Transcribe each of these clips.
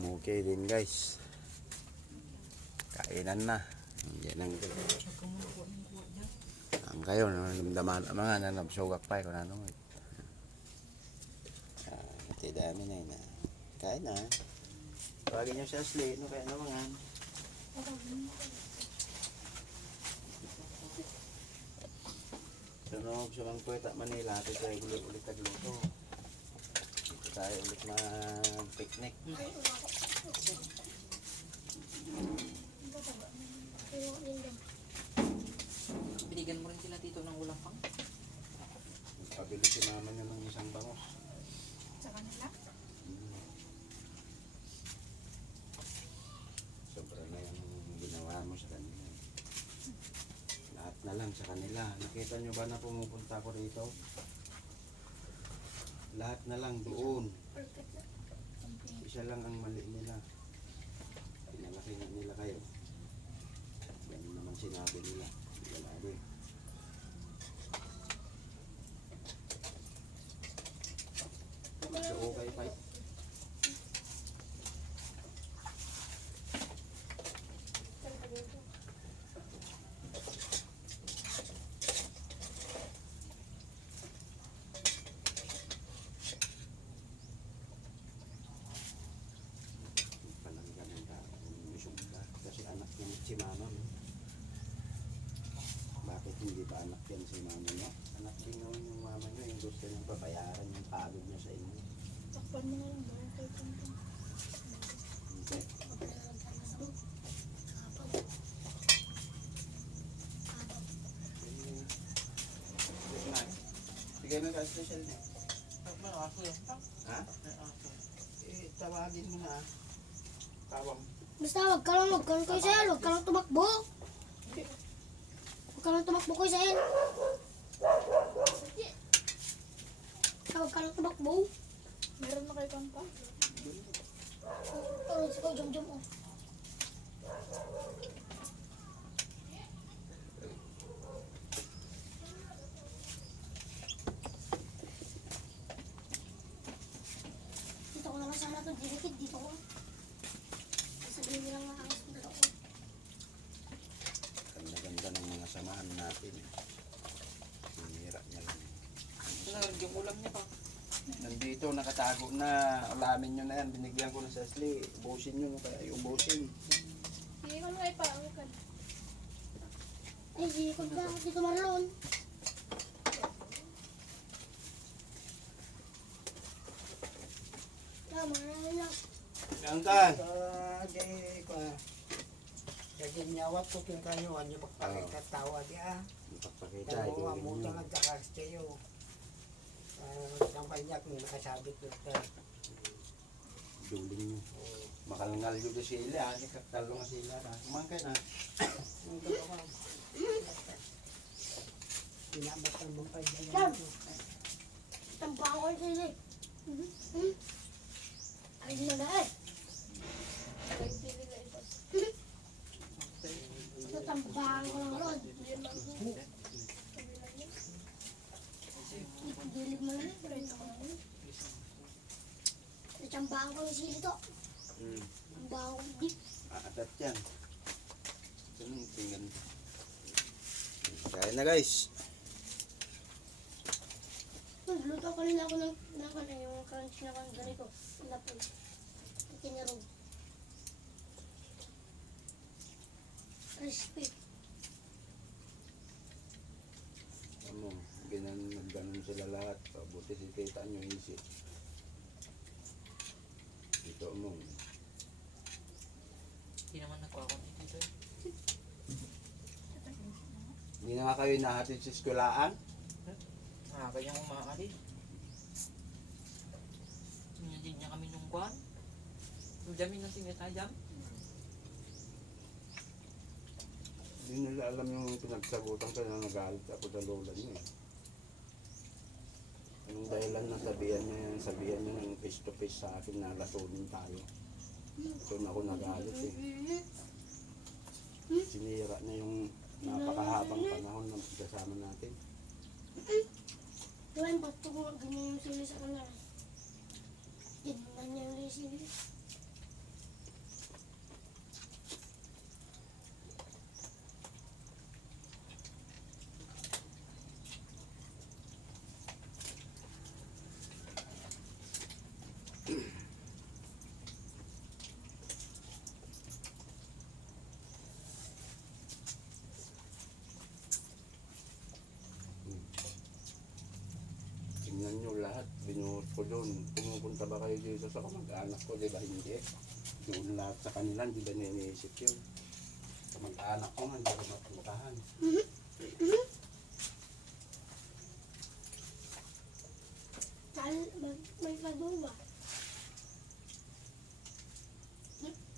Okay din guys. Kainan na. Yan ang kayo namdaman mga nanabsugak pa ko ano. Iti dami na yun. Kain na. Tawagin nyo si Ashley. Ano kaya naman? Sunog sa mga Puerta Manila. Ito tayo ulit tagluto. Ito tayo ulit mag-picnic. Binigyan mo rin sila dito ng ulang pang? Pabili si mama niya ng isang bangos. Sa kanila? Sobra na yung ginawa mo sa kanila. Lahat na lang sa kanila. Nakita nyo ba na pumupunta ko rito? Lahat na lang doon. Isa lang ang mali nila. Pinalaki na nila kayo. Yan naman sinabi nila. Lagi. So, okay pa. Kasi anak niya si mama mo. Bakit hindi ba anak yan si mama niya? Anak din naman yung mama niya, yung gusto niyang pabayaran yung pagod niya sa inyo. Takpan mo nga yung bahay kay Tonton. Hindi. Bigay mo ka special niya. May aso yan pa? Ha? May aso. Tawagin mo na. Tawag. Basta wag ka lang ko Isael, wag ka lang tumakbo. Wag ka lang tumakbo ko Isael. Wag ka lang tumakbo. Meron na kay Kanta? Oh, sige, jom oh. Dito ko naman sana ito, dilikid dito ko. Sabihin nila nga ayos na ako. Ganda-ganda ng mga samahan natin. Sinira niya lang. Yung ulam niya pa. Nandito, nakatago na. Ulamin nyo na yan. Binigyan ko na sa Ashley. Ubusin nyo. Kaya ubusin. Hindi ko nga ipaangkan. Ay, dilikod ka dito Marlon. Tama na lang. Yan ka. Jadi nyawat ko king kanyo anyo pagpakita tawa dia. Ipagpakita. Pero amutan at saka steyo. Ang banyak mo nakasabit dito. Duling nyo. Makalangal yun ko sila. Kakalo nga sila. Kumangkay na. Tinamat ang mga Sam! kanya. Tampang ko sila. Ay, mo na eh. Kaya hindi nila ito. Tampang ko lang ron. Yun lang. Kabilang yun. Dilig mo na. Prito ko lang yun. Natambahan ko yung sili to. Ang baho ko di. Aatat yan. Tingnan. Kain na guys. Luto ko nila ako ng yung crunch na kang ganito. Napol. Kinarog. Crispy. Nagganon sila lahat. Buti si tita nyo isip. Ito mo. Hindi naman nagkakon dito eh. Hindi na nga kayo nahatid sa eskulaan. Kanyang umakali. Sinadin niya kami nung kuhan. Yung dami ng singatayam. Hindi nila alam yung pinagsagutan ka na nagalit ako sa lola niya. Anong dahilan na sabihan niya ng face to face sa akin na lasunin tayo. Doon ako nagalit eh. Sinira na yung napakahabang panahon na kasama natin. Diba yung bato ko ganyan yung sili sa kanila. Yan niya yung sili. ko doon, pumupunta ba kayo dito sa kamag-anak ko, di ba hindi? Doon lahat sa kanila, hindi ba niniisip yun? Kamag-anak ko nga, hindi ko mapuntahan. May pagod ba?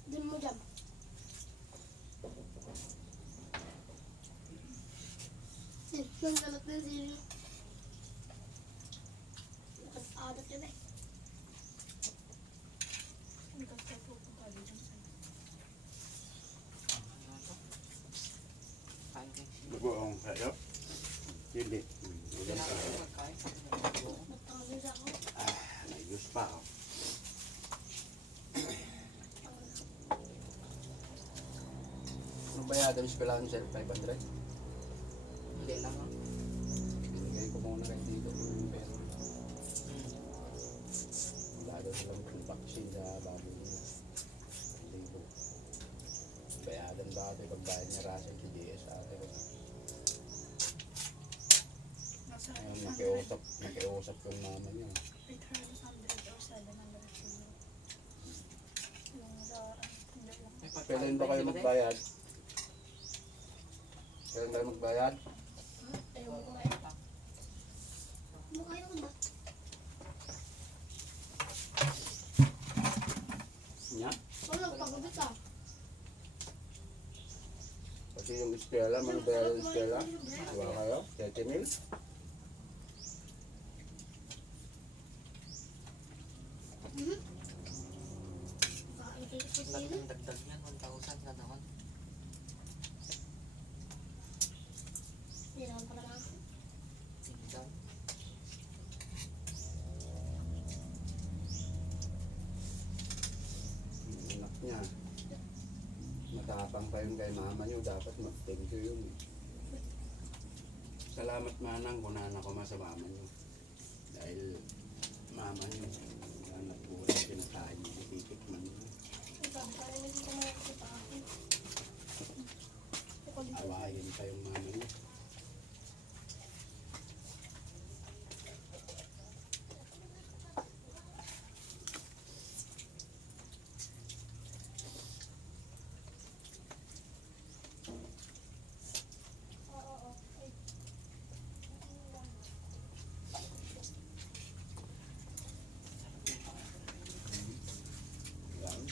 Din mo dyan. Nanggalat na sila. Nakatadat yun eh. Ang gasta po kung kali dyan sa'yo. Ano to? Kain kayo siya. Bagoong kayo? Hindi. Hindi Ulam na ka. ako magkain. Matangos ako. Nayos pa oh. Ano ba yata yung eskwelahan sir? 500? Hindi lang ako. Bigay ko muna kayo dito yung pera. Lalo silang vaccine sa baboy nila. Libo. Bayadan ba ito? Pagbayad niya Russell si DS sa atin. Nasa Ayun, 800 nakiusap yung mama niya. 800 or 700 siguro. Yung sa, hindi lang. May pagkain Kailan ba pa, kayo hindi ba, magbayad? Kailan kayo magbayad? Ayaw ko nga eh. Mukha yun ba? Niya? Wala, pagod ka. Kasi yung eskwela, magbayad yung eskwela. Diba kayo? 30 mil? Kain kayo sa Lahat sila. ng dagdag yan, 1,000 na naman. Kailangan pala na. Tingnan. Yung anak niya. Matapang pa yun kay mama niyo. Dapat mag-thank you yun. Salamat manang kung nana ko sa mama niyo. Dahil mama niyo, anak ko yung pinakain niyo. Titikman niyo. Sabi ka rin nandito mga kapitahin. Awayin pa yung mama niyo. Yan.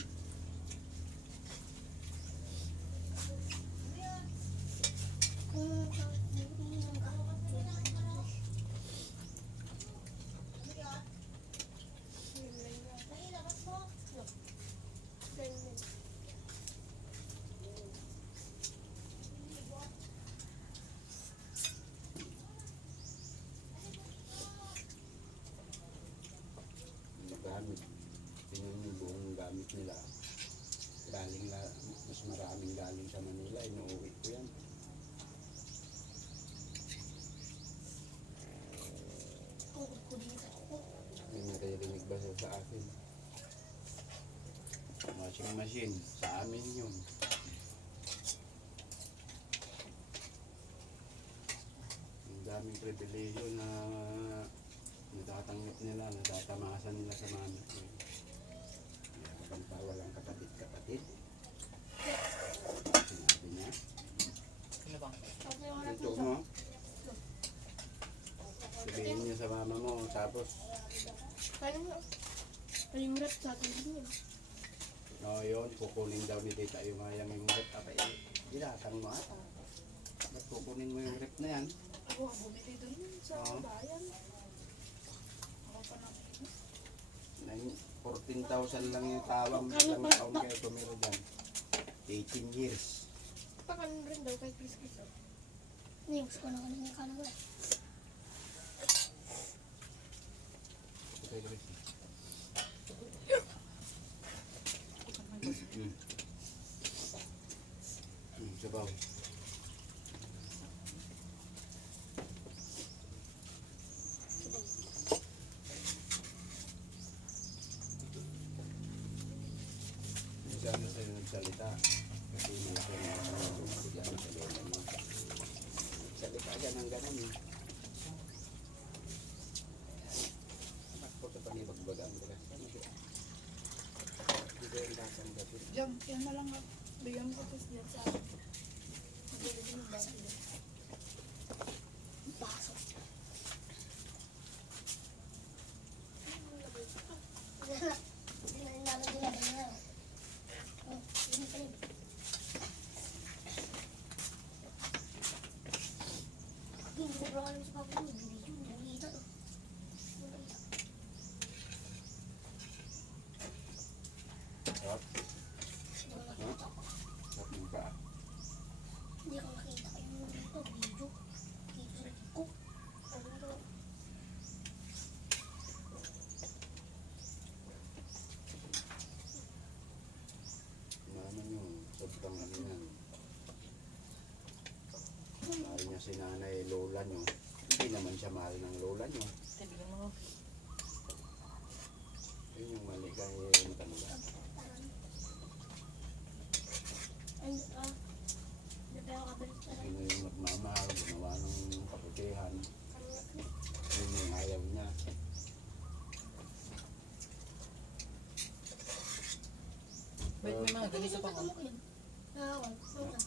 Yung gamit. Tingnan yung buong gamit nila. Galing mas maraming galing sa Manila. Inuuwi ko yan. May naririnig ba siya sa akin? Washing machine. Sa amin yun. Ang daming pribileyo na natatanggap nila, natatamasan nila sa mami ko. Yaman pa walang kapatid-kapatid. Sinabi niya. Ano ba? Ito mo. Sabihin niya sa mama mo, tapos Yung rep sa atin din yun. yun, kukunin daw ni Tita yung mayang yung rep. Abay, ilatang mo ata. Ba't kukunin mo yung rep na yan? Ako nga bumili doon yun sa Oo. bayan. Ako pa na. 14,000 lang yung tawang lang taon kayo tumira dyan. 18 years. Pakanon rin daw kay Chris Chris. News ko na kanina ka na. Okay, Chris. Sabaw. Sana sa'yo nagsalita. Kasi malaki na ako bigla na sa lola mo. Salita siya ng ganun eh. Ba't ko sa panibago? Jam, yan na lang ah. Bigyan mo sa test dyan sa akin. Baso. Hindi ko alam sa papa ko. Hindi nakita to. Sarap. Sarap yung paa. Hindi ko nakita yung dito, video. Dito sa ko. Ano to? Naman yung sobrang ano yan. Mahal niya si nanay, lola nyo. Hindi naman siya mahal ng lola nyo. Sabi mo, Yun yung mali kay Matanda. Ay, pero kabalik ka lang. Sino yung nagmamahal, gumawa ng kaputihan. Yun yung ayaw niya. ba't may mga ganito pa ko?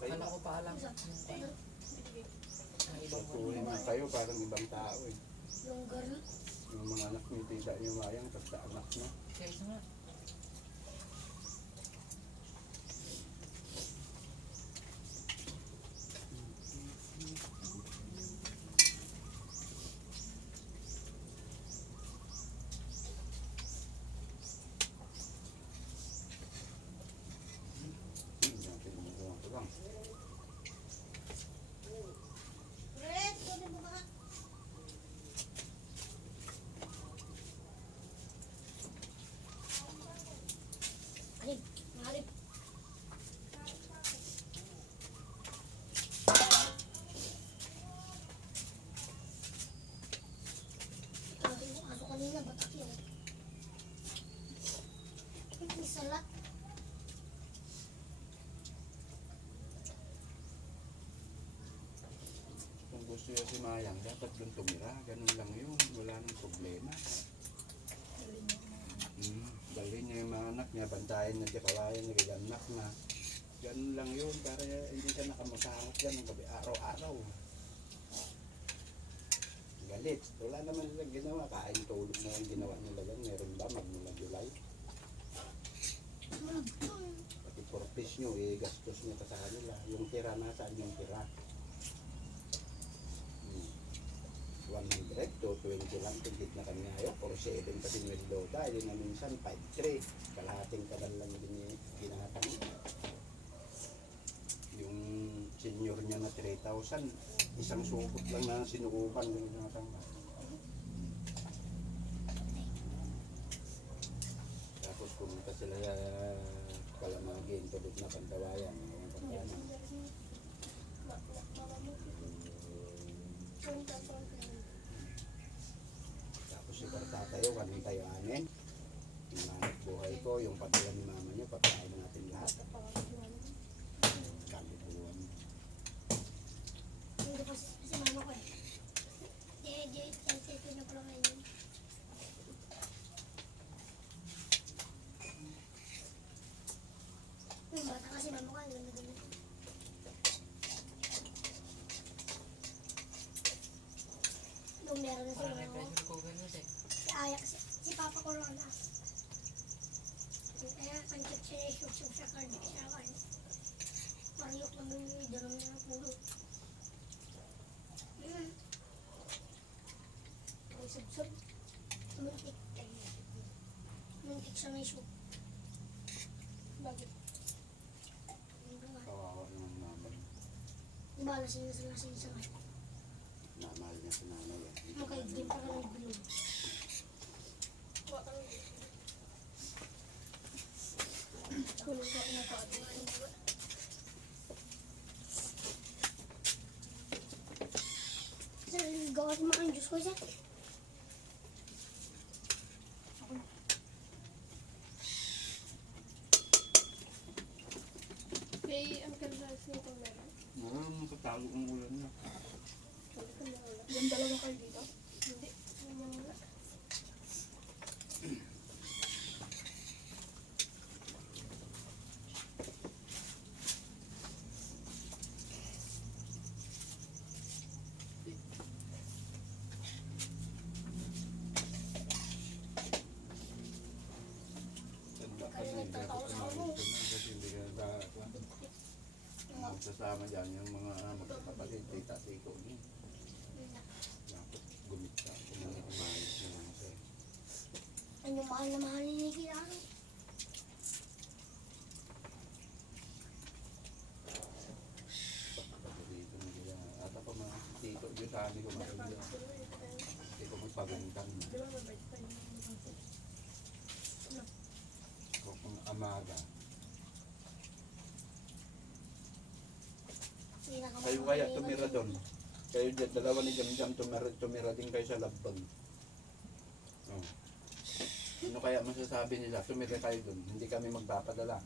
Kala ko pa alam. Hindi. Ang So, ibang puri na kayo, parang ibang tao eh. Yung girl. Yung mga anak niyo, tita niyo mayang, tapos anak niyo. Kaya nga. Natin mo ko lang. Red, kunin mo ba? Alip, alip. Yung aso kanina, batak yun. Isa lang. Kung gusto niya si Mayang, dapat doon tumira. Ganun lang yun. Wala nang problema. Dalhin niya yung mga anak niya, bantayan niya si Kawayan, nagaganap na. Ganun lang yun, para hindi siya nakamasakot yan ng gabi araw-araw. Galit. Wala naman silang ginawa. Kain tulog na yung ginawa nila yan. Meron ba magmula July? Pati purpose nyo, gastos nyo pa sa kanila. Yung tira, nasaan yung tira? 100 to 20 lang tingkit na kanya ayaw 47 kasi Mendoza yun na minsan 5-3 kalahating kadal lang din ginatang yung senior niya na 3,000 isang supot lang na sinukupan yung ginatang tapos pumunta sila sa Kalamagin tulog na Pantawayan tapos si Bartatayo kanong tayo anin yung manat buhay ko yung patulan ni mama niyo pagkain natin lahat kalubuan Hindi po si mama ko eh. Ito niya pala ngayon. Yung bata kasi mama ko, hindi na ganito. Nung meron na si Parang mama ko, na-pressure ko ganun eh. si Ayak, si Papa ko lang na. Kaya kancit siya na isusog sa card siya kan. Pariyok lang yung dalawang na pulo. Ay subsob. Muntik. Muntik sa may soup. Bakit? kawawa ng mama Diba lasing na sa lasing sa ngayon? namahal niya si nanay Makaigdim pa ka ng bilog. Kulong ka na pa. Sir, gawa sa mga Diyos ko siya. May Uncle Rice nito meron. meron katalo ang ulan niya Yung dalawa kayo dito? Hindi. Yung wala. Sasama dyan yung mga magkakapatid, tita, tiko niya. Dapat gumit ka. Umayos na lang sa'yo. Ano yung mahal na mahal ni Nikki na ano? Pagkakapatid dito nila. At ako mga tito, yung sabi ko mga nila. Tito magpagandang. Kung amaga. Kayo kaya tumira doon. Kayo dyan, dalawa ni Jam tumira din kayo sa Labbang. Oh. Ano kaya masasabi nila? Tumira kayo doon. Hindi kami magpapadala.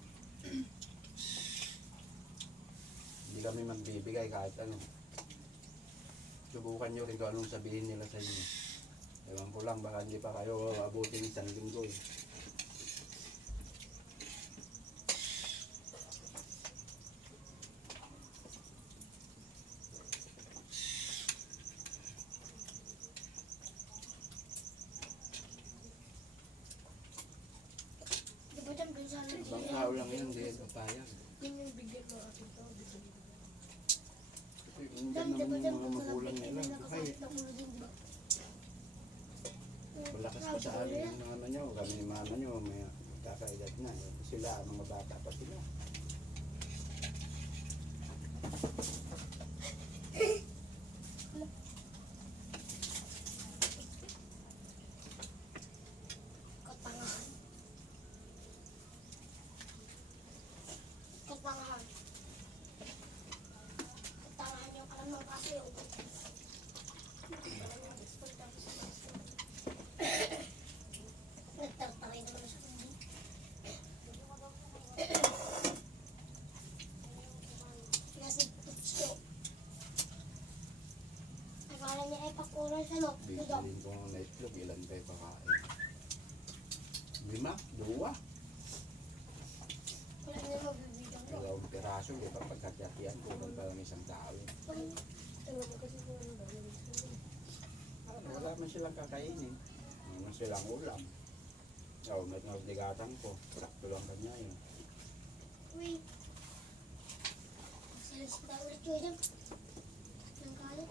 Hindi kami magbibigay kahit ano. Subukan nyo rin kung anong sabihin nila sa inyo. Ewan ko lang, baka hindi pa kayo abutin isang linggo eh. Di ba dyan pinsan na Ibang tao lang yun, hindi papayag. Yun yung bigyan ng ating tao. Hindi Dyan, di ba naman dyan yung mga magulang nila. Ay, nakakalit na ulo din, di ba? malakas pa sa amin yung mama nyo. Kami yung mama nyo, may kakaedad na. Sila, mga bata pa sila. Katangahan. Katangahan. Katangahan yung alam ng kaso yung nagtartaray naman siya kundi. Nasa tips ko. Akala niya ay pakuran siya, no? Tudok. Bibilin ko ng nightclub, ilan kayo pakain? 5? 2? Wala niya mabibigyan ko. Dalawang piraso, di ba pagkakyakiyan, kulang pa lang isang tao. Alam mo kasi kung ano namin. Wala man silang kakainin. Wala man silang ulam. Oh, may nagdigatan ko. Sakto lang kanya yun. Uy. Salis na ulit yun dyan. Nang kalit.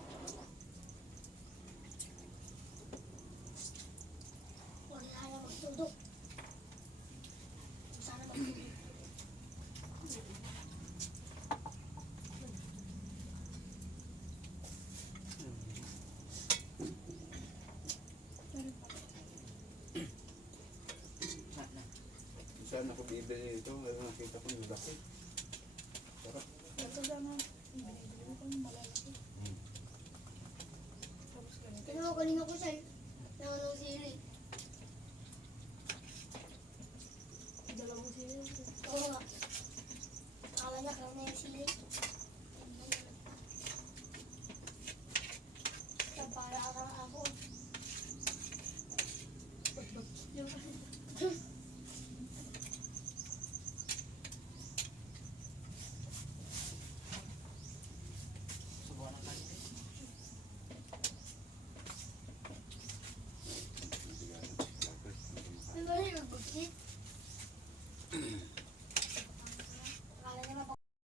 Wala na magtudok. Sana magtudok. Saan ako bibili ito? Ay, nakita ko yung laki. Sarap. Ito naman. Binibili ko yung malalaki. Tapos ganito. Kaya kanina ko siya. Nanganong sili. Dalawang sila. Oo nga. Akala niya kami yung sili.